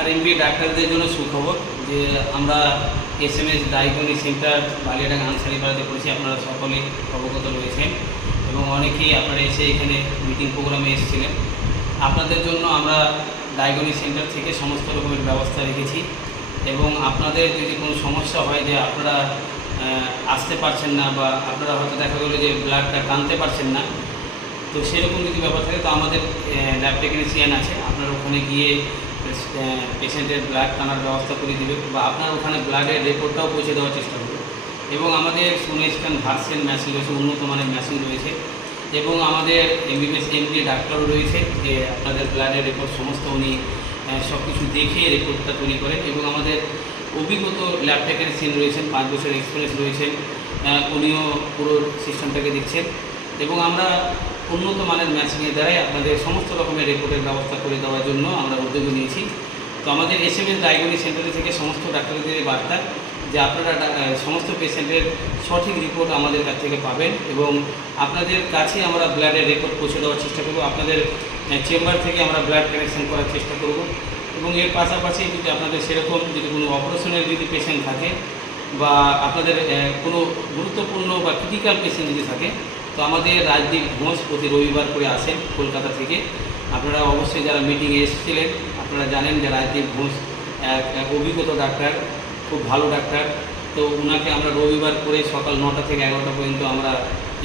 আর MB ডাক্তারদের জন্য সুখবর যে আমরা এসএমএস ডায়াগনস্টিক সেন্টার বালিয়াডাঙ্গা আনসারিপাড়াতে করেছি। আপনারা সকলেই অবগত রয়েছেন এবং অনেকেই আপনারা এসে এখানে মিটিং প্রোগ্রামে এসেছিলেন। আপনাদের জন্য আমরা ডায়াগনস্টিক সেন্টার থেকে সমস্ত রকমের ব্যবস্থা রেখেছি এবং আপনাদের যদি কোনো সমস্যা হয় যে আপনারা আসতে পারছেন না বা আপনারা হয়তো দেখা গেলো যে ব্লাডটা টানতে পারছেন না, তো সেরকম যদি ব্যাপার থাকে তো আমাদের ল্যাব টেকনিশিয়ান আছে, আপনারা ওখানে গিয়ে পেশেন্টের ব্লাড টানার ব্যবস্থা করে দেবে বা আপনার ওখানে ব্লাডের রিপোর্টটাও পৌঁছে দেওয়ার চেষ্টা করবে। এবং আমাদের সোনোস্ক্যান ভার্সেন মেশিন রয়েছে, উন্নত মানের মেশিন রয়েছে এবং আমাদের এমবিবিএস এমডি ডাক্তারও রয়েছে যে আপনাদের ব্লাডের রিপোর্ট সমস্ত উনি সব কিছু দেখে রিপোর্টটা তৈরি করেন। এবং আমাদের অভিজ্ঞত ল্যাব টেকনিশিয়ান রয়েছেন, 5 বছরের এক্সপিরিয়েন্স রয়েছেন, উনিও পুরো সিস্টেমটাকে দেখছেন এবং আমরা উন্নত মানের মেশিনের দ্বারাই আপনাদের সমস্ত রকমের রিপোর্টের ব্যবস্থা করে দেওয়ার জন্য আমরা উদ্যোগ নিয়েছি। তো আমাদের এসএমএস ডায়াগনস্টিক সেন্টার থেকে সমস্ত ডাক্তারদের বার্তা যে আপনারা সমস্ত পেশেন্টের সঠিক রিপোর্ট আমাদের কাছ থেকে পাবেন এবং আপনাদের কাছে আমরা ব্লাডের রিপোর্ট পৌঁছে দেওয়ার চেষ্টা করব। আপনাদের চেম্বার থেকে আমরা ব্লাড কালেকশন করার চেষ্টা করব এবং এর পাশাপাশি যদি আপনাদের সেরকম যদি কোনো অপারেশনের যদি পেশেন্ট থাকে বা আপনাদের কোনো গুরুত্বপূর্ণ বা ক্রিটিক্যাল পেশেন্ট যদি থাকে তো আমাদের রাজদীপ ঘোষ প্রতি রবিবার করে আসেন কলকাতা থেকে। আপনারা অবশ্যই যারা মিটিংয়ে এসেছিলেন আপনারা জানেন যে রাজদীপ ঘোষ এক অভিজ্ঞত ডাক্তার, খুব ভালো ডাক্তার। তো ওনাকে আমরা রবিবার করে সকাল 9টা থেকে 11টা পর্যন্ত আমরা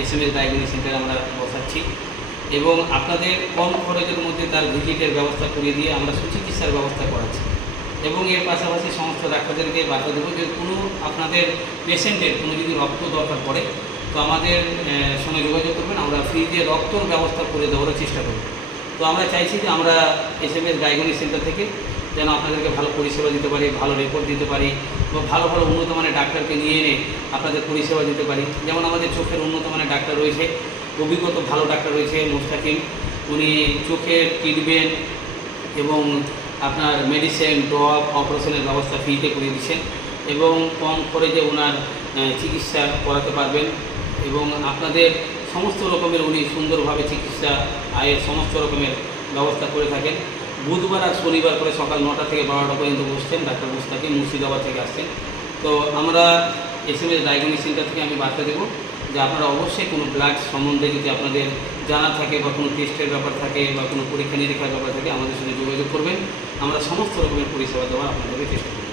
এসএমএস ডায়াগনস্টিক সেন্টারে আমরা বসাচ্ছি এবং আপনাদের কম খরচের মধ্যে তার ভিজিটের ব্যবস্থা করে দিয়ে আমরা সুচিকিৎসার ব্যবস্থা করাচ্ছি। এবং এর পাশাপাশি সমস্ত ডাক্তারদেরকে বার্তা দেবো যে কোনো আপনাদের পেশেন্টের কোনো যদি রক্ত দরকার পড়ে তো আমাদের সঙ্গে যোগাযোগ করবেন, আমরা ফ্রিতে রক্তর ব্যবস্থা করে দেওয়ার চেষ্টা করব। তো আমরা চাইছি যে আমরা এসএমএস ডায়াগনস্টিক সেন্টার থেকে যেন আপনাদেরকে ভালো পরিষেবা দিতে পারি, ভালো রিপোর্ট দিতে পারি বা ভালো ভালো উন্নত মানের ডাক্তারকে নিয়ে এনে আপনাদের পরিষেবা দিতে পারি। যেমন আমাদের চোখের উন্নত মানের ডাক্তার রয়েছে, অভিজ্ঞত ভালো ডাক্তার রয়েছে মোস্তাকিম, উনি চোখের ট্রিটমেন্ট এবং আপনার মেডিসিন ড্রপ অপারেশনের ব্যবস্থা ফ্রিতে করে দিচ্ছেন এবং কম খরচে ওনার চিকিৎসা করাতে পারবেন এবং আপনাদের সমস্ত রকমের উনি সুন্দরভাবে চিকিৎসা আয়ের সমস্ত রকমের ব্যবস্থা করে থাকেন। বুধবার আর শনিবার করে সকাল 9টা থেকে 12টা পর্যন্ত বসছেন ডাক্তার মোস্তাকিম, মুর্শিদাবাদ থেকে আসছেন। তো আমরা এসএমএস ডায়াগনস্টিক সেন্টার থেকে আমি বার্তা দেবো যে আপনারা অবশ্যই কোনো ব্লাড সম্বন্ধে যদি আপনাদের জানা থাকে বা কোনো টেস্টের ব্যাপার থাকে বা কোনো পরীক্ষা নিরীক্ষার ব্যাপার থাকে আমাদের সঙ্গে যোগাযোগ করবেন, আমরা সমস্ত রকমের পরিষেবা দেওয়ার আপনাদেরকে চেষ্টা করব।